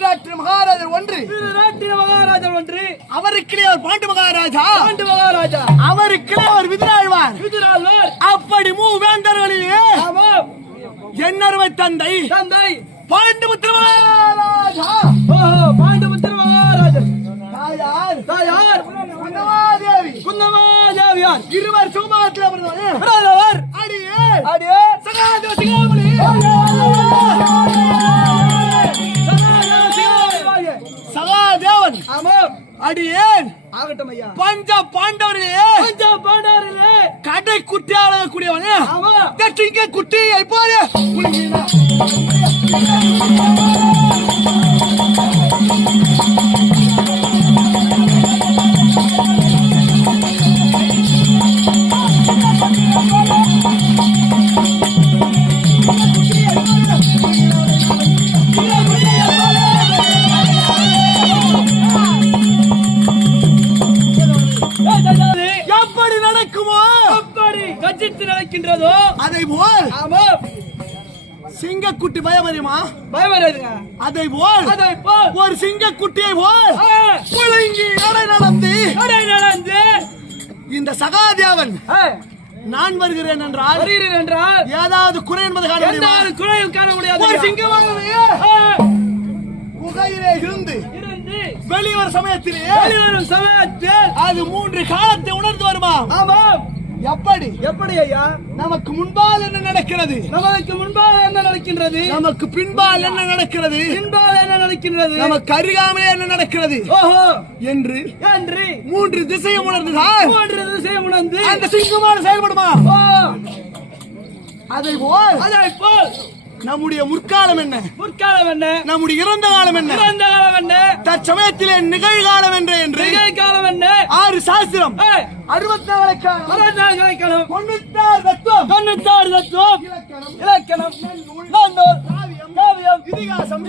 திருதராட்டிர மகாராஜர் ஒன்று. திருதராட்டிர மகாராஜர் ஒன்று. அவருக்கிலே ஒரு பாண்டு மகாராஜா. பாண்டு மகாராஜா. அவருக்கிலே ஒரு விதிராழ்வார். விதிராழ்வார். அப்படி மூவேந்தர்களிலே என்னருமை தந்தை பாண்டுபுத்திர மகாராஜா. பாண்டுபுத்திர மகாராஜர். தாயார் குந்தமாதேவி. குந்தமாதேவியார் இருவர் சுகமாகத்தில் பிறந்தவர். அடியே சகாதேவ சிகாமணி. சகாதேவன். ஆமாம். அடியேன் ஆகட்டும் ஐயா. பஞ்ச பாண்டவர்களே கடை குட்டியாக கூடியவன். ஆமா. இங்கே குட்டியை போல எப்படி நடக்குமோ எப்படி கட்சித்து நடக்கின்றதோ அதை போல். ஆமாம். சிங்கக்குட்டி பயமறியுமா? பயமறியாதுங்க. அதை போல் ஒரு சிங்கக்குட்டியை போல் குலுங்கி நடை நடந்து இந்த சகாதேவன் நான் வருகிறேன் என்றால் ஏதாவது குறை என்பது காண முடியாது. ஒரு சிங்கமாகவே குகையிலே இருந்து வெளிவரும் சமயத்திலே அது 3 காலத்தை உணர்ந்து வருமா? ஆமாம். எப்படி ஐயா? நமக்கு முன்பால் என்ன நடக்கிறது? நமக்கு முன்பால் என்ன நடக்கின்றது? நமக்கு பின்பால் என்ன நடக்கிறது? பின்பால் என்ன நடக்கின்றது? நமக்கு அருகாமையே என்ன நடக்கிறது? ஓஹோ என்று 3 திசையை உணர்ந்துதான் 3 திசையை உணர்ந்து அந்த சிங்கமான செயல்படுமா? அதை போல் நம்முடைய முற்காலம் என்ன? நம்முடைய இறந்த காலம் என்ன? தற்சமயத்திலே நிகழ்காலம் என்று 6 சாஸ்திரம் 64 காலம் 96 தத்துவம் இலக்கணம் காவியம் இதிகாசம்